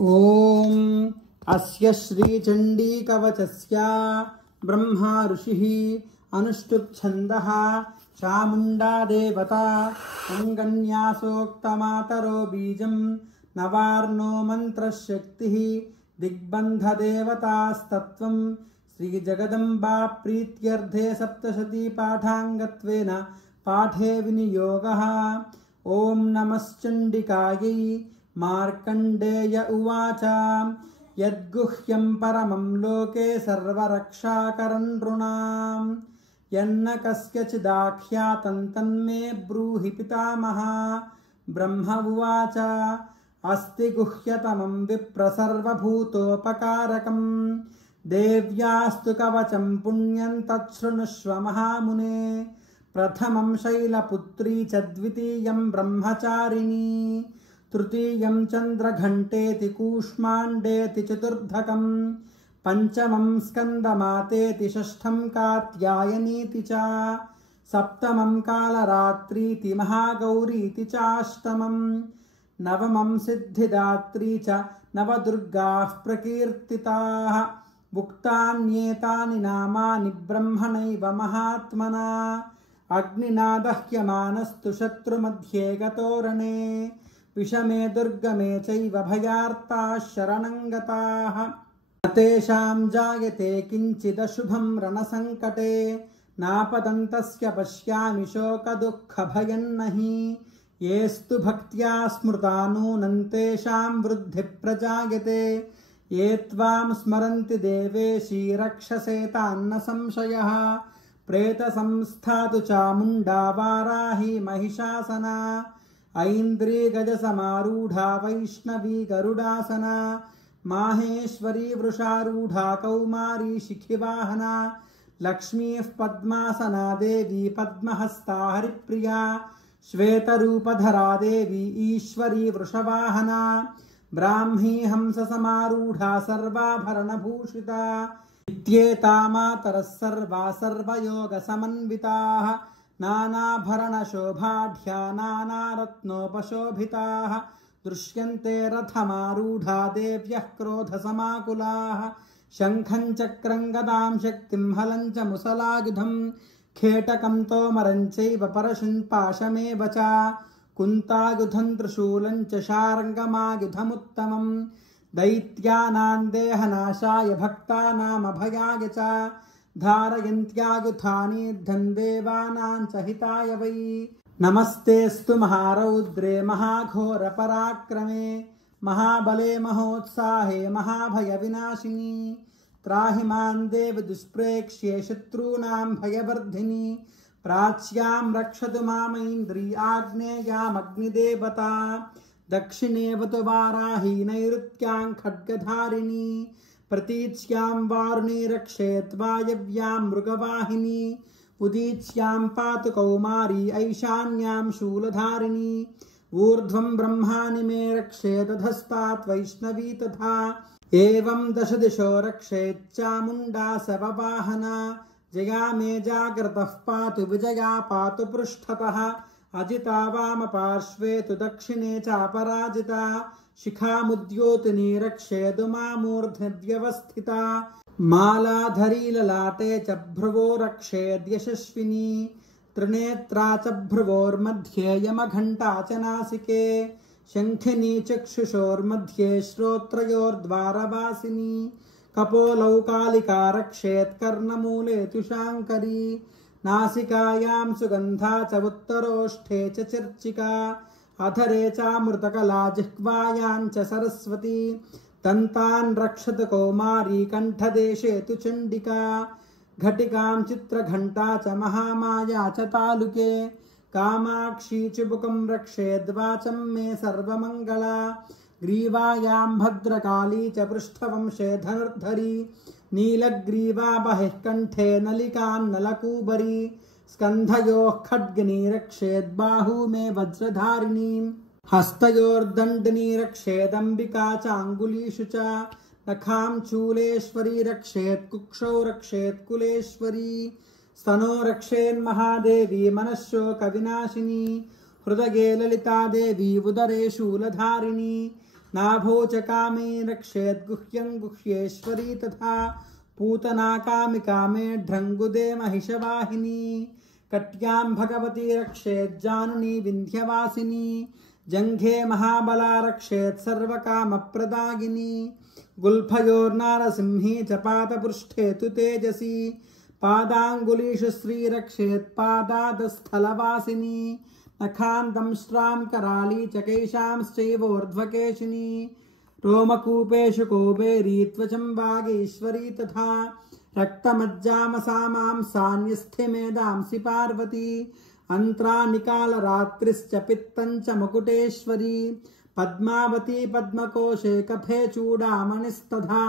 ओम अस्य श्रीचण्डीकवचस्य ब्रह्मा ऋषिः अनुष्टुप् छन्दः चामुण्डा देवता अंगन्यासोक्तमातरो बीजं नवार्णो मन्त्रशक्तिः दिग्बन्धदेवतास्तत्त्वं श्रीजगदम्बा प्रीत्यर्थे सप्तशती पाठाङ्गत्वेन पाठे विनियोगः। ओम नमश्चण्डिकायै। मार्कण्डेय उवाच यद्गुह्यं परमं लोके सर्वरक्षाकरं नृणां यन्न कस्यचिदाख्यातं तन्मे ब्रूहि पितामह। ब्रह्म उवाच अस्ति गुह्यतमं विप्र सर्वभूतोपकारकं देव्यास्तु कवचं पुण्यं तच्छृणुष्व महामुने। प्रथमं शैलपुत्री च द्वितीयं ब्रह्मचारिणी तृतीयं चन्द्रघण्टेति कूष्माण्डेति चतुर्धकं पंचमं स्कन्दमातेति षष्ठं कात्यायनीति च सप्तमं कालरात्रीति महागौरीति चाष्टमं नवमं सिद्धिदात्री च नवदुर्गाः प्रकीर्तिताः। उक्तान्येतानि नामानि ब्रह्मणैव महात्मना अग्निना दह्यमानस्तु शत्रुमध्ये गतोरणे विषमे दुर्गमे चैव भयार्ताः शरणं गताः। न तेषां जायते किञ्चिदशुभं रणसङ्कटे नापतन्तस्य पश्यामि शोकदुःखभयं नहि। येस्तु भक्त्या स्मृता नूनं तेषां वृद्धिः प्रजायते ये त्वां स्मरन्ति देवेशी रक्षसे तान्न संशयः। प्रेतसंस्थातु चामुण्डा वाराही महिषासना ऐन्द्री गजसमारूढा वैष्णवी गरुडासना माहेश्वरी वृषारूढा कौमारी शिखिवाहना लक्ष्मीः पद्मासना देवी पद्महस्ता हरिप्रिया श्वेतरूपधरा देवी ईश्वरी वृषवाहना ब्राह्मी हंससमारूढा सर्वाभरणभूषिता इत्येता मातरः सर्वा सर्वयोगसमन्विताः नानाभरणशोभाढ्या नानारत्नोपशोभिताः दृश्यन्ते रथमारूढा देव्यः क्रोधसमाकुलाः शङ्खं चक्रं गदां शक्तिं हलं च मुसलायुधं खेटकं तोमरं चैव परशुं पाशमेव च कुन्तायुधं त्रिशूलं च शार्ङ्गमायुधमुत्तमं दैत्यानां देहनाशाय भक्तानामभयाय च धारयन्त्यायुधानीद्धं देवानां च हिताय वै। नमस्तेऽस्तु महारौद्रे महाघोरपराक्रमे महाबले महोत्साहे महाभयविनाशिनी त्राहि मां देव दुष्प्रेक्ष्ये शत्रूणां भयवर्धिनी प्राच्यां रक्षतु मामैन्द्री आग्नेयामग्निदेवता दक्षिणेवतु वाराही नैऋत्यां खड्गधारिणी प्रतीच्यां वारुणी रक्षेत् वायव्यां मृगवाहिनी उदीच्यां पातु कौमारी ऐशान्यां शूलधारिणी ऊर्ध्वं ब्रह्माणि मे रक्षेदधस्तात् वैष्णवी तथा एवं दश दिशो रक्षेच्चामुण्डा सववाहना जया मे जाग्रतः पातु विजया पातु पृष्ठतः अजिता वामपार्श्वे तु दक्षिणे चापराजिता शिखामुद्योतिनी रक्षेदु मामूर्ध्न्यवस्थिता मालाधरी ललाटे च भ्रुवो रक्षेद्यशस्विनी त्रिनेत्रा च भ्रुवोर्मध्ये यमघण्टा च नासिके शङ्खिनी चक्षुषोर्मध्ये श्रोत्रयोर्द्वारवासिनी कपोलौ कालिका रक्षेत् कर्णमूले तु शाङ्करी नासिकायां सुगन्धा च उत्तरोष्ठे च चर्चिका अधरे चामृतकला जिह्वायां च सरस्वती दन्तान् रक्षतु कौमारी कण्ठदेशे तु चण्डिका घटिकां चित्रघण्टा च महामाया च तालुके कामाक्षी चुबुकं रक्षेद्वाचं मे सर्वमङ्गला ग्रीवायां भद्रकाली च पृष्ठवंशे धनुर्धरी नीलग्रीवा बहिः कण्ठे नलिकान्नलकूबरी स्कन्धयोः खड्गिनी रक्षेद्बाहू मे वज्रधारिणीं हस्तयोर्दण्डिनी रक्षेदम्बिका चाङ्गुलीषु च नखां चूलेश्वरी रक्षेत् कुक्षौ रक्षेत् कुलेश्वरी स्तनो रक्षेन्महादेवी मनःशोकविनाशिनी हृदये ललिता देवी उदरे शूलधारिणी नाभो च कामे रक्षेत् गुह्यं गुह्येश्वरी तथा पूतना कामिका मेढ्रङ्गुदे महिषवाहिनी कट्यां भगवती रक्षेत् जानुनी विन्ध्यवासिनी जङ्घे महाबला रक्षेत् सर्वकामप्रदायिनी गुल्फयोर्नारसिंही च पादपृष्ठे तु तेजसी पादाङ्गुलीषु श्रीरक्षेत् पादादस्थलवासिनी नखान्तं श्रां कराली च केशांश्चैवोर्ध्वकेशिनी रोमकूपेषु कौबेरी त्वचं वागीश्वरी तथा रक्तमज्जामसामांसान्यस्थिमेदांसि पार्वती अन्त्रानिकालरात्रिश्च पित्तं च मुकुटेश्वरी पद्मावती पद्मकोशे कफे चूडामणिस्तथा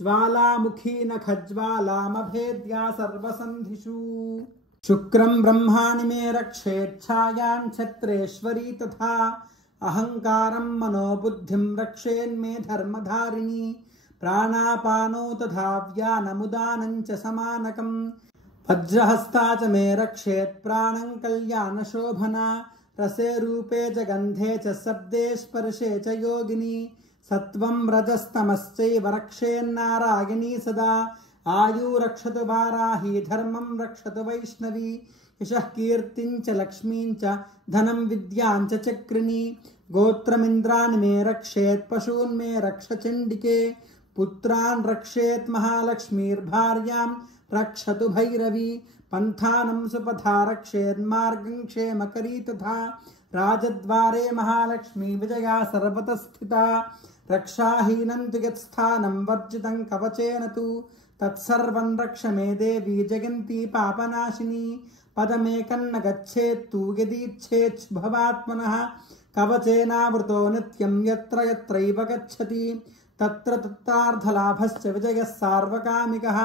ज्वालामुखी नखज्वालामभेद्या सर्वसन्धिषु शुक्रं ब्रह्माणि मे रक्षेच्छायां छत्रेश्वरी तथा अहंकारं मनोबुद्धिं रक्षेन्मे धर्मधारिणी प्राणापानो तथा व्यानमुदानं च समानकं वज्रहस्ता च मे रक्षेत् प्राणं कल्याणशोभना रसे रूपे च गन्धे च शब्दे स्पर्शे च योगिनी सत्वं रजस्तमश्चैव रक्षेन्नारायणी सदा आयु रक्षतु वाराही धर्मं रक्षतु वैष्णवी यशः कीर्तिं च लक्ष्मीं च धनं विद्यां च चक्रिणी गोत्रमिन्द्राणि मे रक्षेत् पशून् मे रक्ष चण्डिके पुत्रान् रक्षेत् महालक्ष्मीर्भार्यां रक्षतु भैरवी पन्थानं सुपथा रक्षेन्मार्गं क्षेमकरी तथा राजद्वारे महालक्ष्मी विजया सर्वतः स्थिता रक्षाहीनं तु यत्स्थानं वर्जितं कवचेन तु तत्सर्वं रक्ष मे देवी जगन्ती पापनाशिनी पदमेकं न गच्छेत्तु यदीच्छेच्छुभवात्मनः कवचेनावृतो नित्यं यत्र यत्रैव गच्छति तत्र तत्रार्धलाभश्च विजयः सार्वकामिकः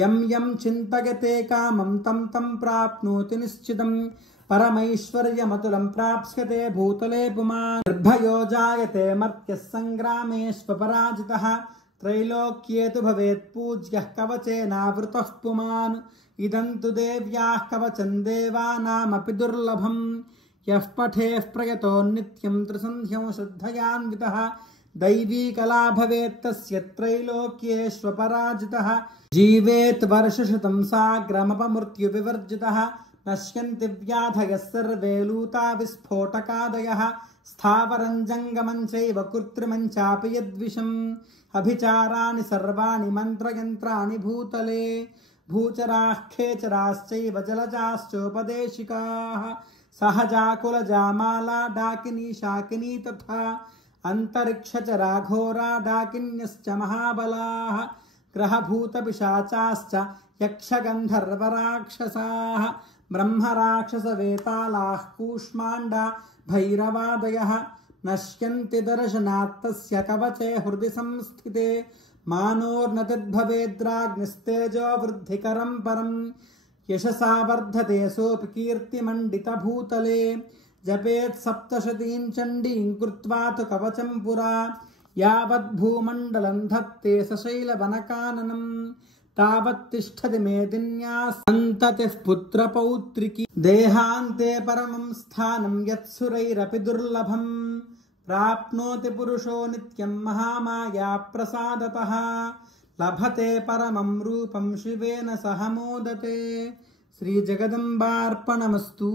यं यं चिन्तयते कामं तं तं प्राप्नोति निश्चितं परमैश्वर्यमतुलं प्राप्स्यते भूतले पुमान् निर्भयो जायते मर्त्यः सङ्ग्रामेष्वपराजितः त्रैलोक्ये तु भवेत् पूज्यः कवचेनावृतः पुमान् इदं तु देव्याः कवचं देवानामपि दुर्लभं यः पठेः प्रयतो नित्यं त्रिसन्ध्यं श्रद्धयान्वितः दैवी कला भवेत् तस्य त्रैलोक्येष्वपराजितः जीवेत् वर्षशतं साग्रमपमृत्युविवर्जितः नश्यन्ति व्याधयः सर्वे लूता विस्फोटकादयः स्थावरं जङ्गमं चैव कृत्रिमं चापि यद्विषम् अभिचाराणि सर्वाणि मन्त्रयन्त्राणि भूतले भूचराः खेचराश्चैव जलजाश्चोपदेशिकाः सहजाकुलजा माला डाकिनी शाकिनी तथा अन्तरिक्षचरा घोरा डाकिन्यश्च महाबलाः ग्रहभूतपिशाचाश्च यक्षगन्धर्वराक्षसाः ब्रह्मराक्षसवेतालाः कूष्माण्डा भैरवादयः नश्यन्ति दर्शनात्तस्य कवचे हृदि संस्थिते मानोर्नतिर्भवेद्राग्निस्तेजो वृद्धिकरं परं यशसा वर्धते सोऽपि कीर्तिमण्डितभूतले जपेत् सप्तशतीं चण्डीं कृत्वा तु कवचं पुरा यावद्भूमण्डलं धत्ते सशैलवनकाननं तावत् तिष्ठति मेदिन्याः सन्ततिः पुत्रपौत्रिकी देहान्ते परमं स्थानं यत्सुरैरपि दुर्लभं प्राप्नोति पुरुषो नित्यं महामाया प्रसादतः लभते परमं रूपं शिवेन सह मोदते श्रीजगदम्बार्पणमस्तु।